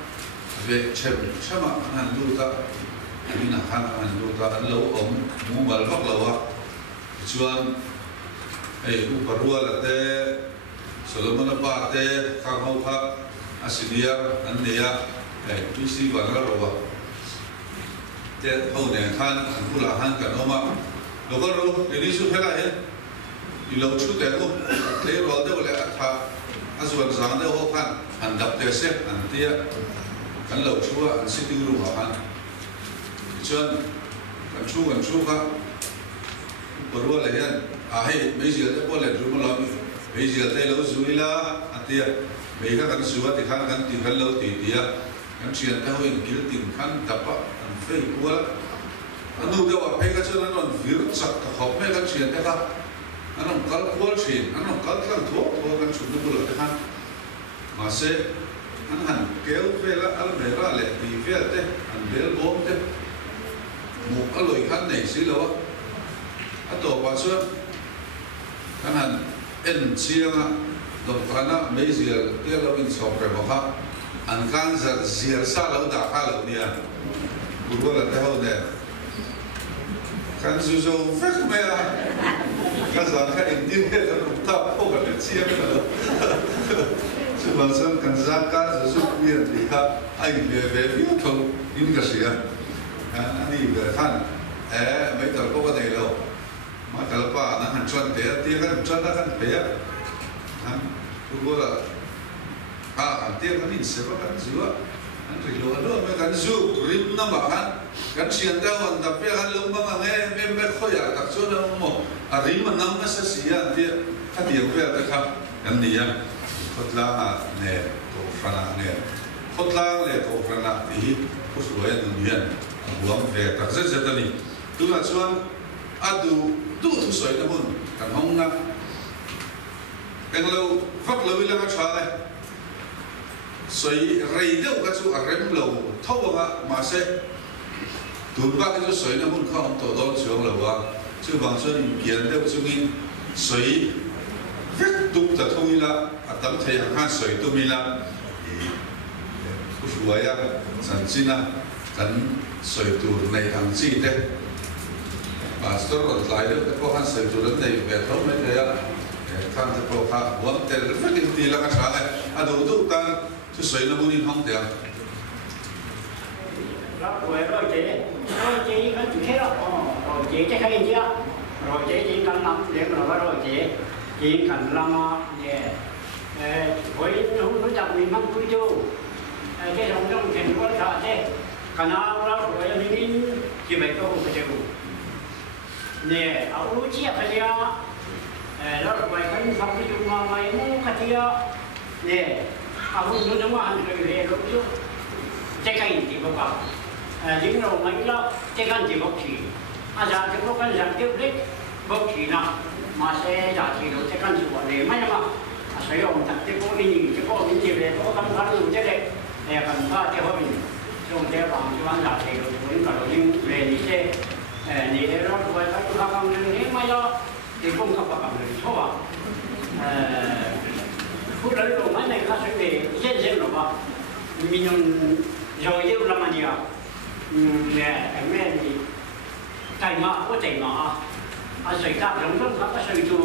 ve chem chama an han lu ta ani na han an lu ta an lo om mu bal vak lawa chuan ei u parua la te Solomon pa te kha ho kha asinia an nia ei bisi wa la ro wa te ho ne khan an pula han ka no ma lo ko ro ni su phela he i lo chu te ko te ro de le tha azuan zang de ho khan an dap te se an tia kan lo chu an sitting room han chuan kan chu kha parwa le yan a hei me zia te ko le room lo mi me zia te lo zuila atia me ka kan suwa te khan kan ti kan lo ti tia kan chian ta ho in kil tin khan tapa an fei kwa anu de wa pe ka chuan an vir chak ka khop me kan chian te ka anong kal kual chin anong kal tlang tho kan chun bu la han ma se an han keu vela al mera le bi vel te an bel bom te mu aloi khan nei si lo a to pa chuan kan han en chianga dom kana me zial te lo in so pre ba an kan za zial sa lo da kha lo nia bu la te ho de kan zu zo vek me kan za ka in din he da ta po ka le chia me lo su ba san kan za ka za su pi ri ka ai le ve vi to in ka sia ani ga khan mai ta ko ka dei lo ma ta pa na han chuan te ti kan chuan na kan pe ya han ku la an te kan in se ba kan zuwa an ri lo lo me kan zu rim na ba han kan sian da wan da pe han lo ma nge me khoya ta chu na mo a rim ma nam na sa sia ti a ti pe ta kha kan ni ya khotla ne to fana ne khotla le to fana ti ku su ya ni ya buang ve ta se se ta ni tu na chuan adu du tu soi na mun kan hong na kan lo fak lo ila ka cha le soi rei deu ka chu a rem lo thau ga ma se tu ba ka chu soi na mun kha hong to don chuang lo wa chu bang chuan in kian deu chu in soi vek tu ta thoi la a tam thai ha soi tu mi la ku fu ya san china kan soi tu nei ang chi te pastor còn lại được có han sợi chủ đến đây về thấu mấy cái á tham gia pro ha vốn tiền rất nhiều tiền là cái sao này đầu tư tan chứ sợi nó muốn đi không tiền đó rồi chị nó chỉ thế đó rồi chị chắc hay chưa rồi chị cần làm để mà rồi chị cần làm với nó chậm mình mong quý chú cái dòng trong thành phố đó thế cả nào đó rồi mình chỉ phải có một cái nè ở lối chia cái đó đó là bài cái phong cái chung mà mày muốn cái gì đó nè ông nó giống anh rồi về lúc trước chắc cái gì cũng có những rồi mấy đó chắc cái gì cũng chỉ giờ thì có cái dạng tiếp đấy bốc chỉ nào mà sẽ giả chỉ được chắc cái gì của để mấy mà sử dụng thật chứ có đi chứ có những gì về có tâm thái luôn chứ đấy để cần có theo mình trong cái bằng cho anh giả thì được những cái nội dung về như thếนี่เรื่องด้วยถ้าคุณทำเรื่องนี้ไม่ยอมที่ผมขับกับเรื่องชั่วพูดเรื่องไม่ในข้าศึกเย็นๆหรอกว่ามีนโยเยอะละมันเนี่ยเนี่ยแม่นี่ใจมาก็ใจมาอาศัยกับหลงหลงครับอาศัยจู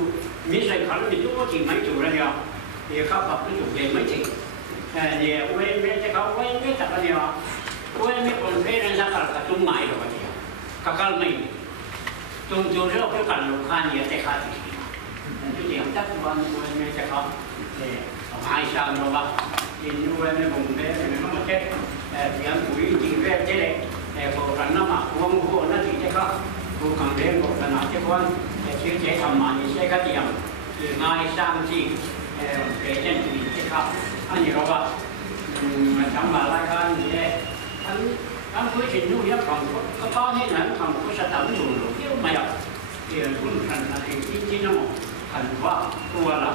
มีใส่ขันมีตัวจริงไม่จูเลยเนี่ยเดี๋ยวเขาแบบไม่จูเลยไม่จริงเนี่ยเว้ยไม่จะเขาเว้ยไม่จับกันเนี่ยเว้ยไม่คนเพ่นั่นสักการะตุ้มหมายหรอกเนี่ยkakal mai tung tung ro ko kan lu khan ye te kha ti tu ti am tak ban ko me te kha ai sa no ba in nu me bom me no te tiang pui ti ve te le ko kan na ma ko ko na ti te kha ko kan le ko kan na te kon chi che tham ma ni se ka ti am ngai sang chi ke chen ti te kha ani ro ba ma cham ma la kan ni le anh cuối trình nuôi nhấp phòng có to như thế phòng có sẽ tẩm đủ đủ nhiều mày ạ thì cũng thành là thì chín nó thành quá tua là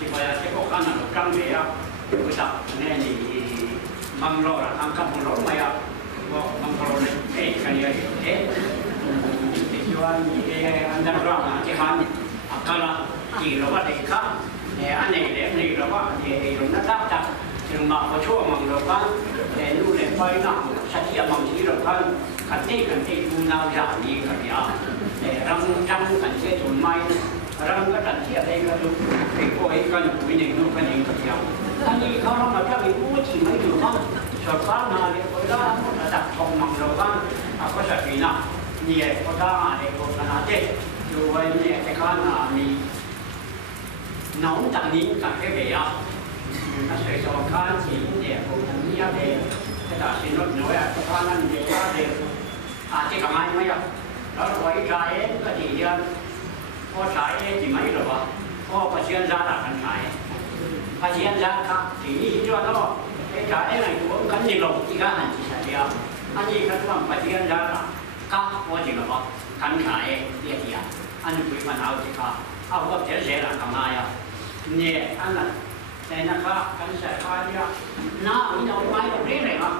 thì bây giờ sẽ có khả năng trăm về á bây giờ nên thì măng lô là ăn cắp măng lô mày ạ măng lô này cái này thế thì cho anh đang lo mà chỉ ăn cái là chỉ là vấn đề khác anh này để này là vấn đề nó đáp đặt nhưng mà có chỗ măng lô khác để nuôi để quay nàoสัตย์มังสีเราคันกันที่ดูนาวอย่างนี้กันเนี่ยรังกันเชื่อจุนไม้รังก็ตัดเชื่อได้ก็ดูไอ้พวกไอ้กันวิ่งหนีนู่นกันเองกันเดียวอันนี้เขาทำมาแค่ไม่รู้จริงไม่อยู่บ้างชาวบ้านนาเนี่ยก็ได้ระดับทองมังเราบ้างก็จะปีน่ะเนี่ยก็ได้เนี่ยก็ขนาดเด็กดูไว้เนี่ยแต่ข้างหน้ามีน้องจากนี้จากแค่เบียร์ถ้าใส่ซองข้างสีเนี่ยผมทำนี่เองแต่สิ่งนั้นน้อยอ่ะทุกท่านนั่นเดี๋ยวว่าเดี๋ยวอาจจะกำไรไหมอ่ะแล้วไว้ใจก็ดีอ่ะพอใช้จริงไหมหรอวะพอประเชียนซาดักกันใช้ประเชียนซาครับทีนี้ที่ว่าก็ไอ้ใช้อะไรตัวกันนี่ลงที่ก็หันที่ใช้เดียวอันนี้ก็ต้องประเชียนซาดักก็ว่าจริงหรอวะกันใช้เดียวเดียวอันนี้คุยมันเอาสิครับเอาก็เสียเสียหลักกำไรอ่ะเนี่ยอันนั้นแต่นะครับการใช้ไฟเนี่ยน้ามีน้อยไว้ตรงนี้เลยครับ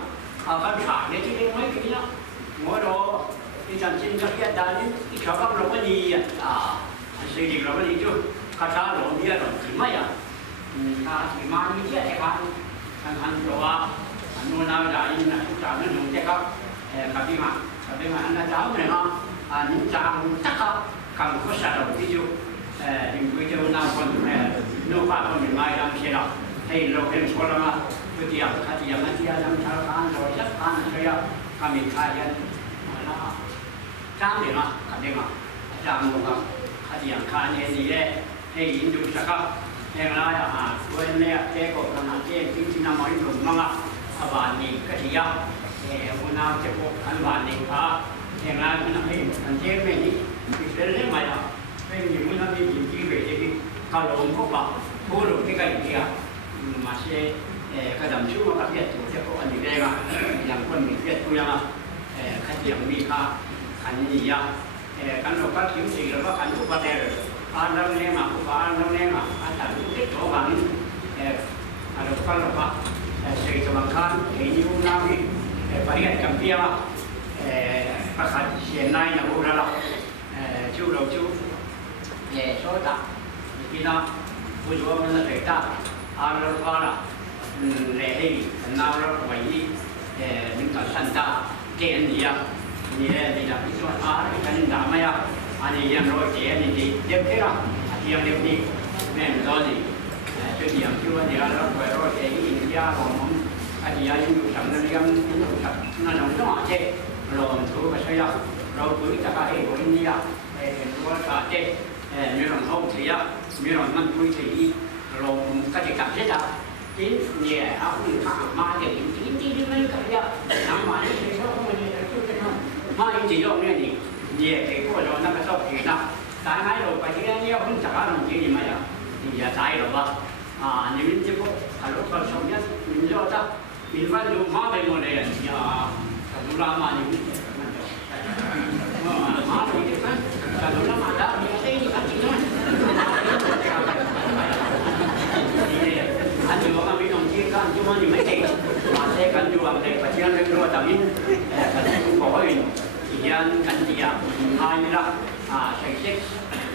การขายเนี่ยที่เลี้ยงไว้ที่นี่นะหัวโตที่จันทร์ก็เรียกได้ที่ชาวบ้านเราก็ดีสิ่งที่เราก็ดีจุดข้าช้าหลงเนี่ยหลงถึงไม่อ่ะที่มามีเที่ยวแต่การทางตัวนู่นน่าจะยินนะทุกอย่างนั่นหนุ่มเจ้ากับพี่มาอันนั้นเจ้าเนี่ยเนาะนี่จางตักกับข้าวสารเราที่จุดถึงไปเจอหน้าคนนู่นป้าคนหนึ่งมาทำเสียให้เราเป็นคนละมาคือที่อย่างข้าที่อย่างนั้นที่ทำชาวบ้านเราจัดการเสียก็มีขายกันนะจ้างเดี๋ยวนะกันเดี๋ยวมาจ้างลงครับข้าที่อย่างข้าเนี่ยนี่แหละให้ยินดูสักครับอย่างไรวันนี้เจ้าก็ขนาดเจ้าที่ที่นำมาอยู่มั่งอ่ะบานนี้ก็ที่ยังวันน้ำเจ้าก็ขันบานนี้ครับอย่างไรมันให้มันเจ้าไม่นี่เป็นเรื่องใหม่ละไม่มีมันทำให้ยิ่งยิ่งไปที่เขาลงพวกเราผู้ลงที่ใกล้เคียงมาเช่กระดมชูมาเพียรตัวเจ้าก็อันนี้ได้มาอย่างคนมีเพียรตัวยังขัดยังมีค่าขันนี้ยังกันเราก็ถึงสิ่งแล้วก็ขันทุกประเทศอันนั้นเนี่ยมาผู้ฟ้าอันนั้นเนี่ยมาอาจารย์ทุกที่ตัวบังอันนั้นก็เราก็สิ่งสำคัญที่นิ้วน้ำนี่ปริยัติกับเพียร์ประคัดเสียนในนะพวกเราชูเราชูโซดาที่น่าผู้ชมมันจะเกิดอาเราก็ละเรื่องน้ำเราไว้นึกถึงสันตาเกณฑ์นี่นี่นี่นะที่ว่ากันดามาอันนี้ยังรอเจนี่ที่เด็กที่ละที่ยังเด็กนี่แม่ตอนนี้จุดยังที่ว่าเดี๋ยวเราไปรอเจอินเดียของผม anh chị em dùng sắm nên em dùng sắm nó nóng nó hỏa chế rồi tôi phải xây ra rồi cuối cả cái hệ của India tôi cả chế như là không thì á như là năm cuối thì rồi cái gì cảm giác là cái nhẹ áo những mà để chỉ mấy cái đó nằm mà cái gì đó không mình mà những gì đó nghe gì nhẹ thì có rồi nó phải so thì nào tại mấy rồi phải cái này không chắc là mình gì mà thì giờ tại rồi ba những cái chỗ lúc còn sống nhất mình cho ta mình phải dùng hóa về một này nhà chúng ta mà những hóa thì cái cả chúng ta mà đã những cái gì cả chính đó anh juga kami nongkikan cuma di meja, masih kan juga mereka bagian yang dua tapi kan poin, ian kan dia, ini lah, seks,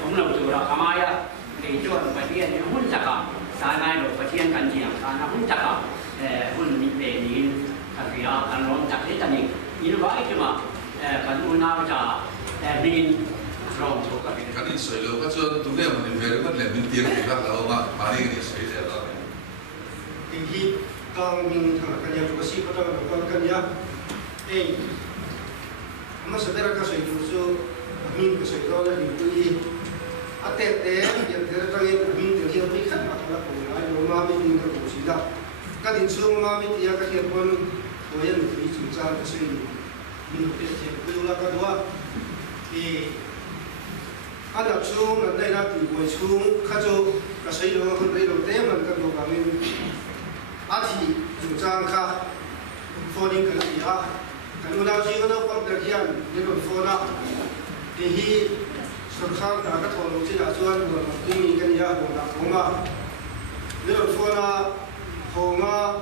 umum juga kamaya, itu bagian yang pun cakap, sana itu bagian kan dia, sana pun cakap, pun ini, tapi ya kan orang cakap ini, ini baik cuma kan una baca, bin orang tu kan. Kan ini soal apa tu tu ni mana versi mana min tiang kita kalau mana ini soal apa. Thì con mình thằng cái nhà bác sĩ có đâu con cái nhà, mà sau đó cái sợi dây số mình cái sợi đó là những cái, tết hiện tại cái mình thì hiện khách mà là cũng là nhiều mà mình cái cũng chỉ là cái दिन số mà mình thì cái hiện con tôi nhận được chúng ta cái sợi mình cái hiện là cái đó thì anh đọc xuống là đây là từ buổi xuống khá châu cái sợi đó không thấy đầu tiên mình cái đồ của mình thì chúng ta khá phổ biến cái gì à cái lúc nào chỉ có nó quan trọng hiện những cái phổ đó thì sẵn sàng cả các thôn chỉ là chuyên một cái mình cái gì à một đặc thù mà những cái phổ đó hồ mà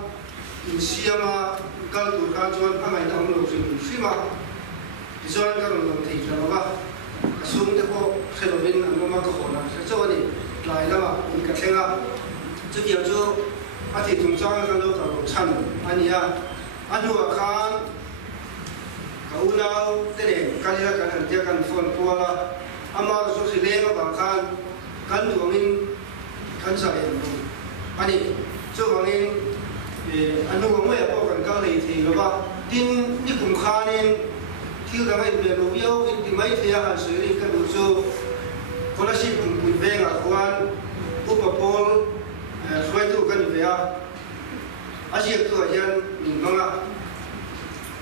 in xia mà cái tụ cái chuyên các ngành ông lục sinh xí mà thì chuyên cái lòng thị là mà cái xuống cái phố xe đạp bên anh mà cái hồ này sẽ cho đi lại là mà mình cái xe là chứ kiểu chứ thì chúng ta cái lúc đó chăn anh ya anh hoa khan cậu nào thế này cái gì cái này cái phone qua là ama số xí lên mà bằng khan cái đồ mình cái sao vậy anh đi chỗ bằng anh hoa mới có cái này thì nó ba tin đi cùng khan nên thiếu cái này về đồ yêu thì mấy thì anh xử lý cái đồ số có là ship cùng về ngã quan upapol xoay tu cái gì vậy Asia tu aja mình mang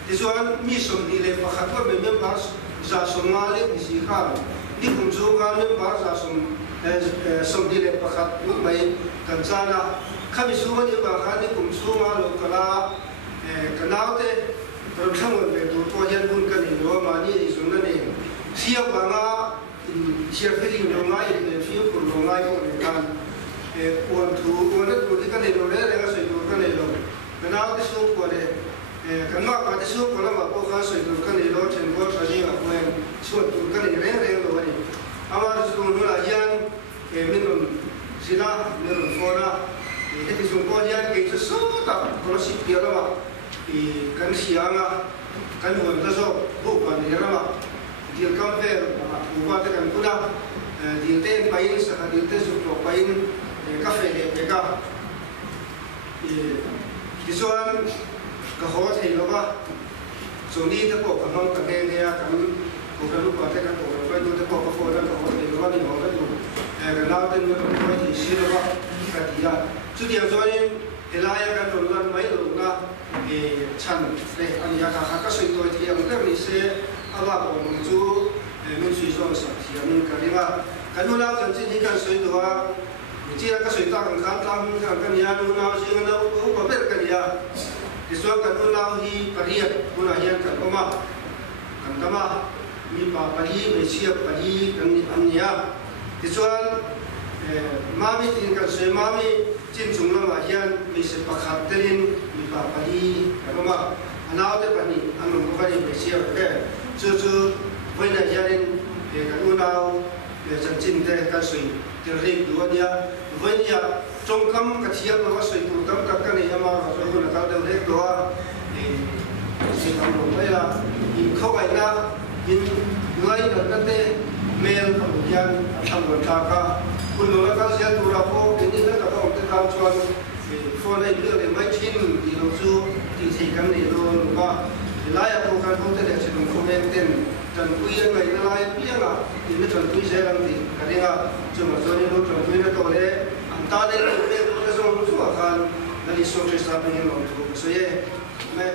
thì số mi sum đi lên và khát vọng mình bắt ra sum mà lên thì khá đi cùng số mà lên bắt ra sum đi lên và khát lúc mấy cần ra là khi mình số đi và khát đi cùng số mà lúc cái nào thế rồi xong rồi về tụ tôi dân buôn cái gì đó mà như thì xuống đây siêu và ngã siêu cái gì đó ngã thì siêu của nó ngã cũng được ăn uốn đất uốn cái này rồi đấy là cái sợi cái này rồi cái nào cái số của này cái nào cái số của nó mà có cái sợi cái này rồi trên có cái gì mà quên số cái này rèn rồi này ama cái số nó là dân mình làm gì đó mình làm phô đó thì cái số của dân cái số tập có sĩ kia đó mà thì cái xiang à cái nguồn cái số bộ phận này đó mà thì công việc mà qua cái cái đó thì tên bay sẽ thì tên số của bay cà phê để cả thì số cái họ thì nó ba số đi tới bộ phận không cần nghe nghe cái bộ phận lúc qua tới cái bộ phận lúc tới bộ phận đó họ thì nó đi họ rất nhiều cái nào tên nó nói thì xí nó ba cái gì à chút điểm cho nên thì lại cái đồ ăn mấy đồ na thì chăn để anh ya cả các sự tôi thì ông cái mình sẽ ăn vào của mình chú mình suy cho sạch thì mình cái gì mà cái đồ nào cần chỉ cần suy đồ chỉ là cái sự tăng khám cái nhà nó nào chỉ cái đâu cũng có biết cái gì à thì số cái nó nào thì phải hiện nó là hiện cái mà mình bảo phải mình chia phải cái anh nhà thì số mà mình thì cái sự mà mình chính chúng nó mà hiện mình sẽ bắt hạt tên mình bảo phải cái mà anh nào thì phải anh cũng phải mình chia cái chứ với này gia đình thì cái nó nào để chân chính cái sự thì riêng đua nha với nhà trong cắm cái chiếc nó sợi tụ cắm cái này mà rồi nó cao đầu hết đó thì sự làm được đây là nhìn không phải là nhìn người là cái tê mail của dân thằng người ta cả quân nó cái xe tụ ra phố cái này là các ông ta làm cho phone này đưa để máy chín thì nó chú thì thì cái này luôn và lại ở công không thể để sử dụng comment tên trần quý ngày lại biết là thì nó trần quý sẽ làm gì cái này là chúng ta cho nên nó trần quý nó tôi đấy anh ta đây là cái dùng chú à khăn là đi số chế sao bên lòng chú số ye mẹ